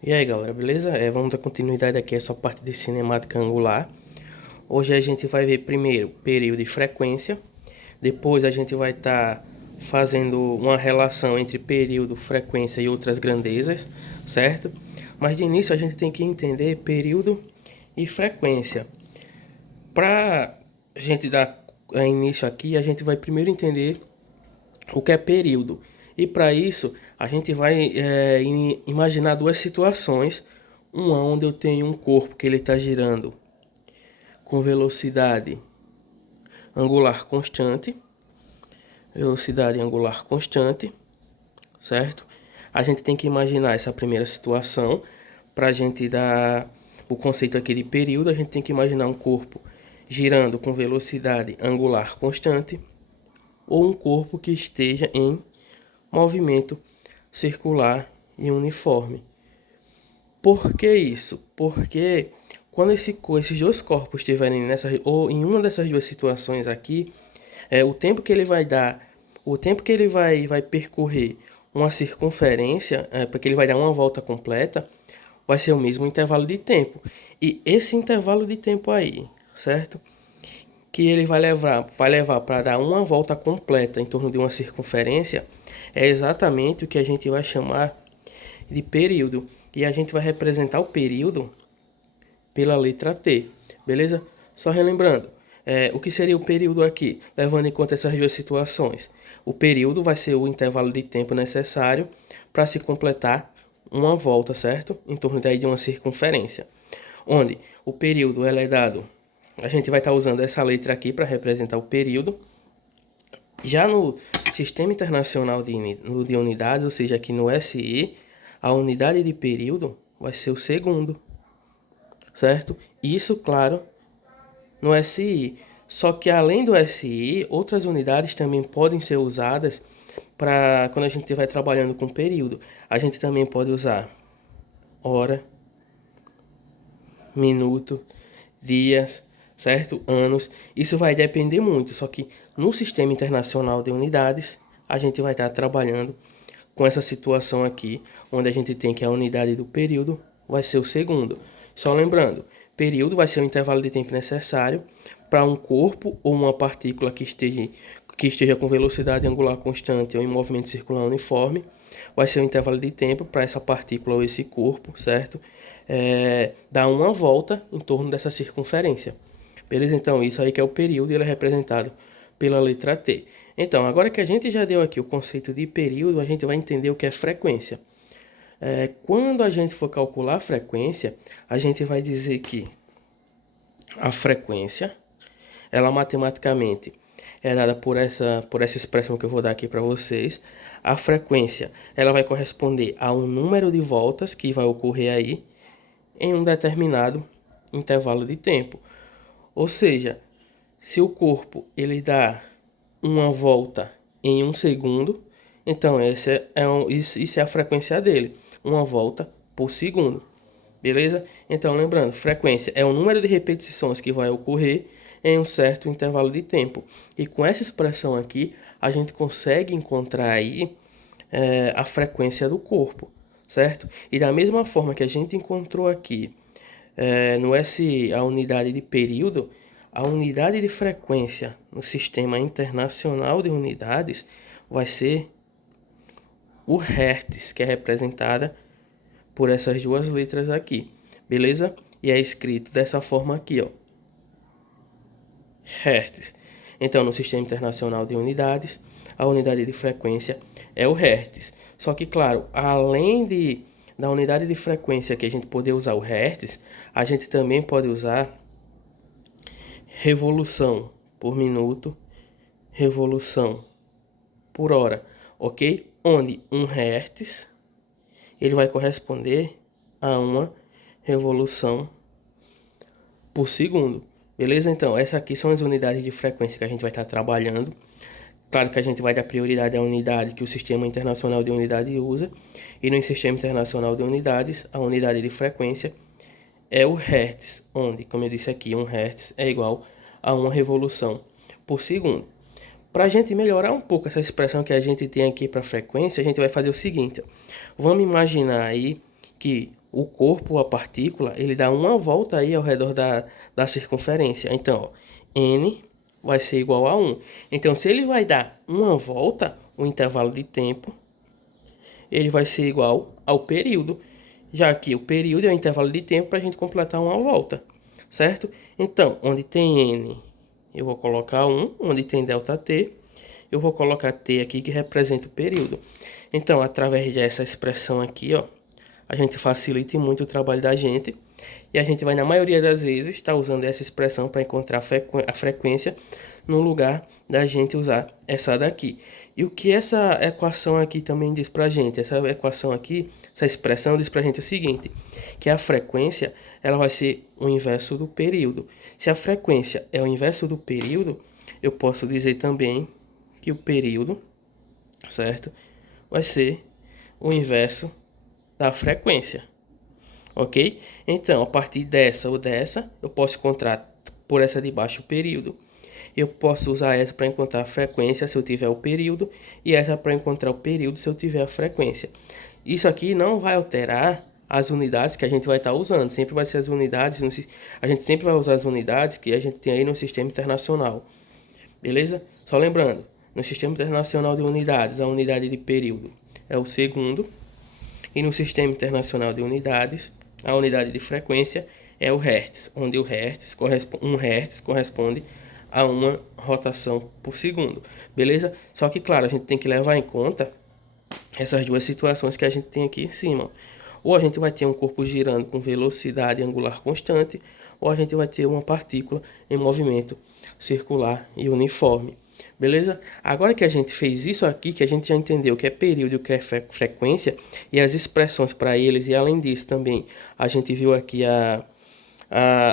E aí galera, beleza? Vamos dar continuidade aqui a essa parte de cinemática angular. Hoje a gente vai ver primeiro período e frequência. Depois a gente vai estar fazendo uma relação entre período, frequência e outras grandezas, certo? Mas de início a gente tem que entender período e frequência. Para a gente dar início aqui, a gente vai primeiro entender o que é período. E para isso, a gente vai imaginar duas situações. Uma onde eu tenho um corpo que ele está girando com velocidade angular constante, certo? A gente tem que imaginar essa primeira situação. Para a gente dar o conceito aqui de período, a gente tem que imaginar um corpo girando com velocidade angular constante ou um corpo que esteja em movimento circular e uniforme. Por que isso? Porque quando esses dois corpos estiverem nessa ou em uma dessas duas situações aqui, o tempo que ele vai dar, o tempo que ele vai percorrer uma circunferência, porque ele vai dar uma volta completa, vai ser o mesmo intervalo de tempo. E esse intervalo de tempo aí, certo? Que ele vai levar para dar uma volta completa em torno de uma circunferência, é exatamente o que a gente vai chamar de período. E a gente vai representar o período pela letra T, beleza? Só relembrando, o que seria o período aqui, levando em conta essas duas situações. O período vai ser o intervalo de tempo necessário para se completar uma volta, certo? Em torno daí de uma circunferência. Onde o período é dado, a gente vai estar usando essa letra aqui para representar o período. Já no Sistema Internacional de Unidades, ou seja, aqui no SI, a unidade de período vai ser o segundo, certo? Isso, claro, no SI. Só que além do SI, outras unidades também podem ser usadas para quando a gente estiver trabalhando com período. A gente também pode usar hora, minuto, dias, certo? Anos. Isso vai depender muito, só que no Sistema Internacional de Unidades, a gente vai estar trabalhando com essa situação aqui, onde a gente tem que a unidade do período vai ser o segundo. Só lembrando, período vai ser o intervalo de tempo necessário para um corpo ou uma partícula que esteja com velocidade angular constante ou em movimento circular uniforme. Vai ser o intervalo de tempo para essa partícula ou esse corpo, certo? Dar uma volta em torno dessa circunferência. Beleza? Então, isso aí que é o período, ele é representado pela letra T. Então, agora que a gente já deu aqui o conceito de período, a gente vai entender o que é frequência. Quando a gente for calcular a frequência, a gente vai dizer que a frequência, ela matematicamente é dada por essa expressão que eu vou dar aqui para vocês. A frequência, ela vai corresponder a um número de voltas que vai ocorrer aí em um determinado intervalo de tempo. Ou seja, se o corpo ele dá uma volta em um segundo, então isso é a frequência dele, uma volta por segundo, beleza? Então lembrando, frequência é o número de repetições que vai ocorrer em um certo intervalo de tempo. E com essa expressão aqui, a gente consegue encontrar aí a frequência do corpo, certo? E da mesma forma que a gente encontrou aqui no SI a unidade de período, a unidade de frequência no Sistema Internacional de Unidades vai ser o Hertz, que é representada por essas duas letras aqui, beleza? E é escrito dessa forma aqui, ó, Hertz. Então, no Sistema Internacional de Unidades, a unidade de frequência é o Hertz. Só que, claro, além da unidade de frequência que a gente poder usar o Hertz, a gente também pode usar revolução por minuto, revolução por hora, ok? Onde um Hertz ele vai corresponder a uma revolução por segundo, beleza? Então, essas aqui são as unidades de frequência que a gente vai estar trabalhando. Claro que a gente vai dar prioridade à unidade que o Sistema Internacional de Unidades usa, e no Sistema Internacional de Unidades, a unidade de frequência é o Hertz, onde, como eu disse aqui, um Hertz é igual a uma revolução por segundo. Para a gente melhorar um pouco essa expressão que a gente tem aqui para frequência, a gente vai fazer o seguinte: vamos imaginar aí que o corpo, a partícula, ele dá uma volta aí ao redor da circunferência. Então, ó, n vai ser igual a 1. Então, se ele vai dar uma volta, o intervalo de tempo, ele vai ser igual ao período, já que o período é o intervalo de tempo para a gente completar uma volta, certo? Então, onde tem n, eu vou colocar 1, onde tem ΔT, eu vou colocar t aqui, que representa o período. Então, através dessa expressão aqui, ó, a gente facilita muito o trabalho da gente, e a gente vai, na maioria das vezes, estar usando essa expressão para encontrar a frequência, no lugar da gente usar essa daqui. E o que essa equação aqui também diz pra gente? Essa equação aqui, essa expressão diz pra gente o seguinte, que a frequência, ela vai ser o inverso do período. Se a frequência é o inverso do período, eu posso dizer também que o período, certo, vai ser o inverso da frequência, ok? Então, a partir dessa ou dessa, eu posso encontrar por essa de baixo o período. Eu posso usar essa para encontrar a frequência se eu tiver o período, e essa para encontrar o período se eu tiver a frequência. Isso aqui não vai alterar as unidades que a gente vai estar usando, sempre vai ser as unidades, a gente sempre vai usar as unidades que a gente tem aí no sistema internacional, beleza? Só lembrando, no sistema internacional de unidades, a unidade de período é o segundo, e no sistema internacional de unidades, a unidade de frequência é o Hertz, onde o Hertz um Hertz corresponde a uma rotação por segundo, beleza? Só que, claro, a gente tem que levar em conta essas duas situações que a gente tem aqui em cima. Ou a gente vai ter um corpo girando com velocidade angular constante, ou a gente vai ter uma partícula em movimento circular e uniforme, beleza? Agora que a gente fez isso aqui, que a gente já entendeu o que é período e o que é frequência, e as expressões para eles, e além disso também, a gente viu aqui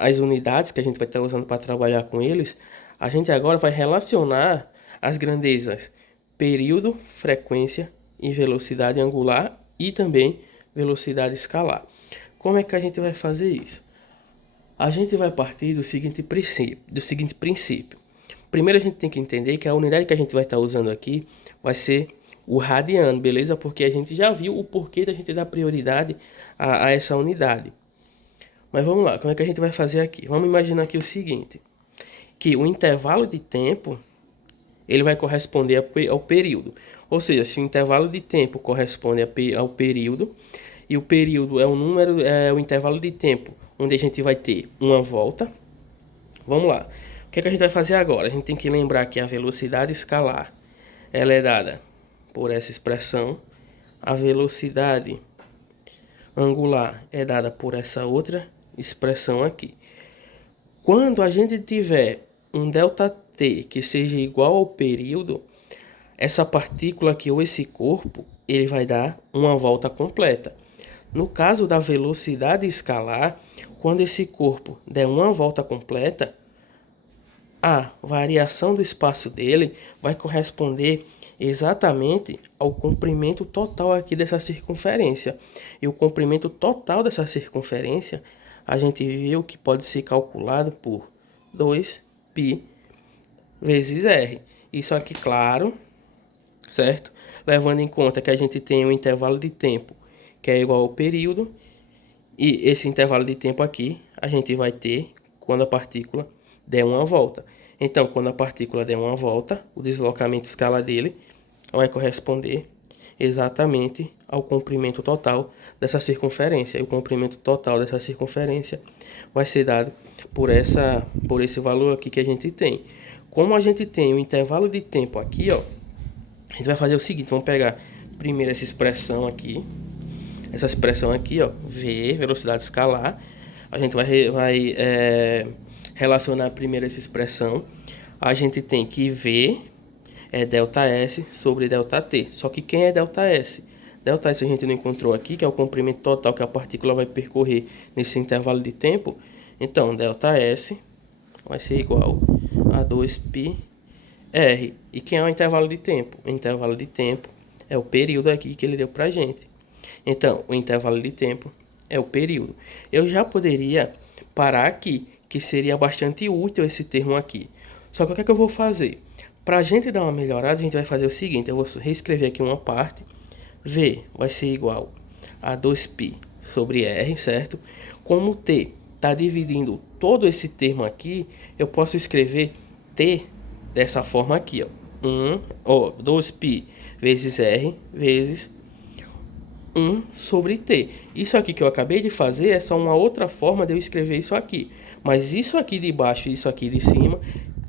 as unidades que a gente vai estar usando para trabalhar com eles, a gente agora vai relacionar as grandezas período, frequência e velocidade angular e também velocidade escalar. Como é que a gente vai fazer isso? A gente vai partir do seguinte princípio. Primeiro a gente tem que entender que a unidade que a gente vai estar usando aqui vai ser o radiano, beleza? Porque a gente já viu o porquê da gente dar prioridade a essa unidade. Mas vamos lá, como é que a gente vai fazer aqui? Vamos imaginar aqui o seguinte, que o intervalo de tempo, ele vai corresponder ao período. Ou seja, se o intervalo de tempo corresponde ao período, e o período é o intervalo de tempo onde a gente vai ter uma volta. Vamos lá. O que é que a gente vai fazer agora? A gente tem que lembrar que a velocidade escalar, ela é dada por essa expressão. A velocidade angular é dada por essa outra expressão aqui. Quando a gente tiver um ΔT que seja igual ao período, essa partícula aqui ou esse corpo, ele vai dar uma volta completa. No caso da velocidade escalar, quando esse corpo der uma volta completa, a variação do espaço dele vai corresponder exatamente ao comprimento total aqui dessa circunferência. E o comprimento total dessa circunferência, a gente viu que pode ser calculado por 2π vezes r. Isso aqui, claro, certo? Levando em conta que a gente tem um intervalo de tempo que é igual ao período, e esse intervalo de tempo aqui a gente vai ter quando a partícula der uma volta. Então, quando a partícula der uma volta, o deslocamento escalar dele vai corresponder exatamente ao comprimento total dessa circunferência. E o comprimento total dessa circunferência vai ser dado por esse valor aqui que a gente tem. Como a gente tem o intervalo de tempo aqui, ó, a gente vai fazer o seguinte, vamos pegar primeiro essa expressão aqui, ó, V, velocidade escalar. A gente vai relacionar primeiro essa expressão. A gente tem que V é ΔS sobre ΔT. Só que quem é ΔS? ΔS a gente não encontrou aqui, que é o comprimento total que a partícula vai percorrer nesse intervalo de tempo. Então, ΔS vai ser igual a 2πr. E quem é o intervalo de tempo? O intervalo de tempo é o período aqui que ele deu pra gente. Então, o intervalo de tempo é o período. Eu já poderia parar aqui, que seria bastante útil esse termo aqui. Só que o que é que eu vou fazer? Para a gente dar uma melhorada, a gente vai fazer o seguinte. Eu vou reescrever aqui uma parte. V vai ser igual a 2π sobre R, certo? Como T está dividindo todo esse termo aqui, eu posso escrever T dessa forma aqui, ó. 2π vezes R vezes 1 sobre T. Isso aqui que eu acabei de fazer é só uma outra forma de eu escrever isso aqui. Mas isso aqui de baixo e isso aqui de cima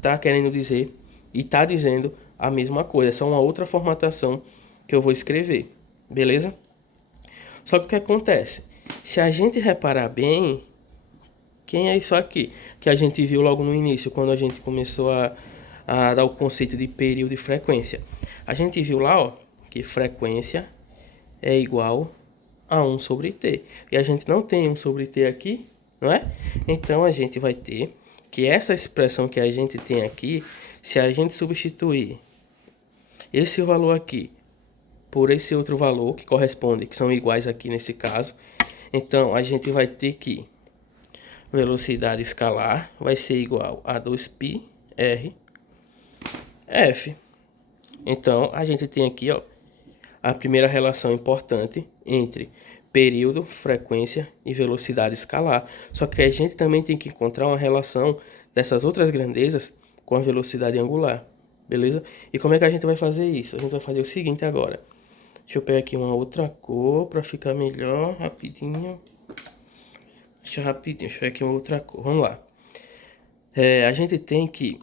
tá querendo dizer e tá dizendo a mesma coisa. É só uma outra formatação que eu vou escrever. Beleza? Só que o que acontece? Se a gente reparar bem, quem é isso aqui? Que a gente viu logo no início, quando a gente começou a dar o conceito de período e frequência. A gente viu lá, ó, que frequência é igual a 1 sobre t. E a gente não tem 1 sobre t aqui, não é? Então a gente vai ter que essa expressão que a gente tem aqui, se a gente substituir esse valor aqui por esse outro valor que corresponde, que são iguais aqui nesse caso, então a gente vai ter que velocidade escalar vai ser igual a 2π r f. Então a gente tem aqui, ó, a primeira relação importante entre período, frequência e velocidade escalar. Só que a gente também tem que encontrar uma relação dessas outras grandezas com a velocidade angular, beleza? E como é que a gente vai fazer isso? A gente vai fazer o seguinte agora. Deixa eu pegar aqui uma outra cor para ficar melhor, rapidinho. Deixa eu pegar aqui uma outra cor. Vamos lá. A gente tem que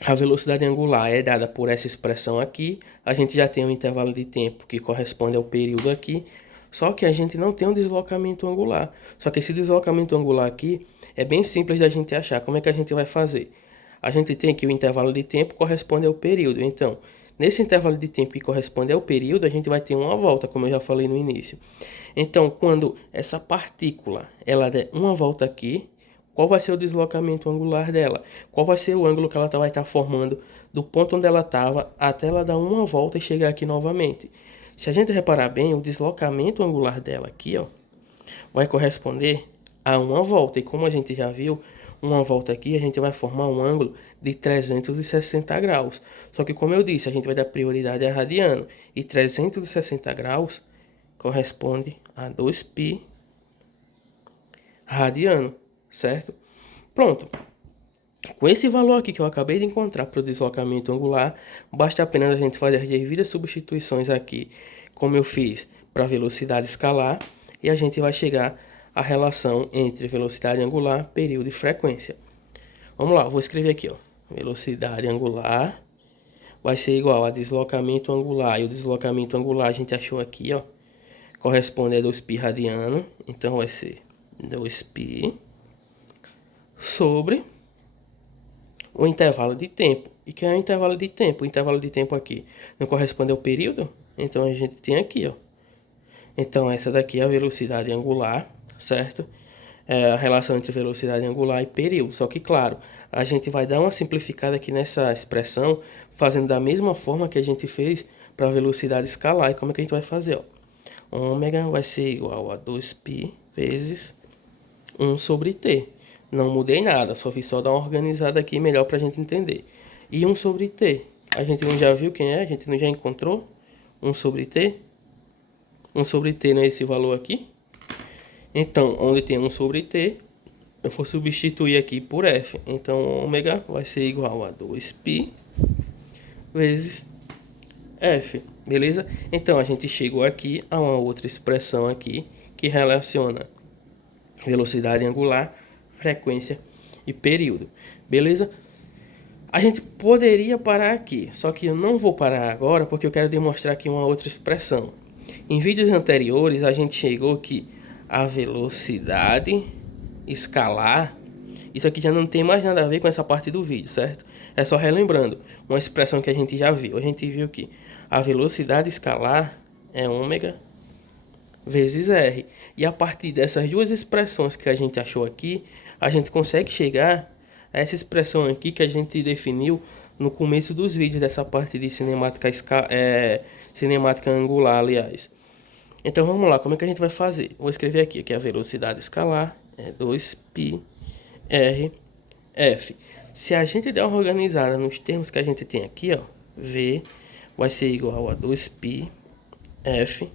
a velocidade angular é dada por essa expressão aqui. A gente já tem um intervalo de tempo que corresponde ao período aqui. Só que a gente não tem um deslocamento angular. Só que esse deslocamento angular aqui é bem simples da gente achar. Como é que a gente vai fazer? A gente tem que o intervalo de tempo corresponde ao período. Então, nesse intervalo de tempo que corresponde ao período, a gente vai ter uma volta, como eu já falei no início. Então, quando essa partícula ela der uma volta aqui, qual vai ser o deslocamento angular dela? Qual vai ser o ângulo que ela vai estar formando do ponto onde ela estava até ela dar uma volta e chegar aqui novamente? Se a gente reparar bem, o deslocamento angular dela aqui, ó, vai corresponder a uma volta. E como a gente já viu, uma volta aqui a gente vai formar um ângulo de 360 graus. Só que como eu disse, a gente vai dar prioridade a radiano. E 360 graus corresponde a 2π radiano, certo? Pronto. Com esse valor aqui que eu acabei de encontrar para o deslocamento angular, basta apenas a gente fazer as devidas substituições aqui, como eu fiz para a velocidade escalar, e a gente vai chegar à relação entre velocidade angular, período e frequência. Vamos lá, vou escrever aqui, ó. Velocidade angular vai ser igual a deslocamento angular, e o deslocamento angular a gente achou aqui, ó, corresponde a 2π radiano, então vai ser 2π sobre o intervalo de tempo. E que é o intervalo de tempo? O intervalo de tempo aqui não corresponde ao período? Então a gente tem aqui, ó. Então essa daqui é a velocidade angular, certo? É a relação entre velocidade angular e período. Só que, claro, a gente vai dar uma simplificada aqui nessa expressão, fazendo da mesma forma que a gente fez para a velocidade escalar. E como é que a gente vai fazer, ó? Ômega vai ser igual a 2π vezes 1 sobre t. Não mudei nada, só fiz só dar uma organizada aqui melhor para a gente entender. E 1 sobre t, a gente não já viu quem é? A gente não já encontrou 1 sobre t? 1 sobre t não é esse valor aqui? Então, onde tem 1 sobre t, eu vou substituir aqui por f. Então, ômega vai ser igual a 2π vezes f, beleza? Então, a gente chegou aqui a uma outra expressão aqui que relaciona velocidade angular, frequência e período, beleza? A gente poderia parar aqui, só que eu não vou parar agora porque eu quero demonstrar aqui uma outra expressão. Em vídeos anteriores a gente chegou que a velocidade escalar, isso aqui já não tem mais nada a ver com essa parte do vídeo, certo? É só relembrando uma expressão que a gente já viu. A gente viu que a velocidade escalar é ômega vezes R. E a partir dessas duas expressões que a gente achou aqui, a gente consegue chegar a essa expressão aqui que a gente definiu no começo dos vídeos dessa parte de cinemática angular, aliás. Então vamos lá, como é que a gente vai fazer? Vou escrever aqui, que a velocidade escalar é 2π r f. Se a gente der uma organizada nos termos que a gente tem aqui, ó, v vai ser igual a 2π f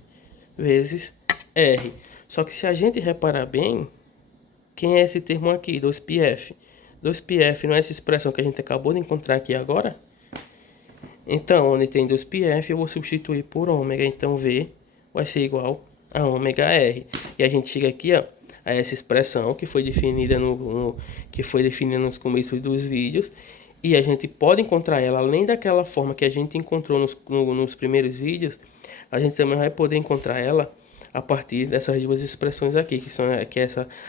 vezes R. Só que se a gente reparar bem, quem é esse termo aqui, 2πf? 2πf não é essa expressão que a gente acabou de encontrar aqui agora? Então, onde tem 2πf, eu vou substituir por ômega. Então, V vai ser igual a ômega R. E a gente chega aqui, ó, a essa expressão que foi definida nos começos dos vídeos. E a gente pode encontrar ela, além daquela forma que a gente encontrou nos primeiros vídeos, a gente também vai poder encontrar ela a partir dessas duas expressões aqui,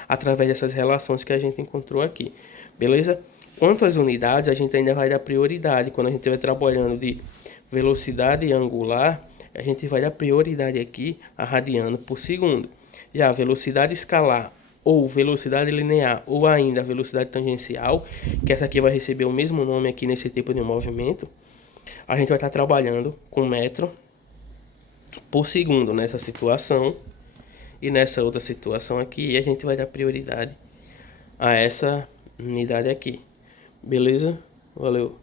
através dessas relações que a gente encontrou aqui. Beleza? Quanto às unidades, a gente ainda vai dar prioridade. Quando a gente estiver trabalhando de velocidade angular, a gente vai dar prioridade aqui a radiano por segundo. Já a velocidade escalar ou velocidade linear ou ainda a velocidade tangencial, que essa aqui vai receber o mesmo nome aqui nesse tipo de movimento, a gente vai estar trabalhando com metro por segundo nessa situação e nessa outra situação aqui, e a gente vai dar prioridade a essa unidade aqui. Beleza? Valeu.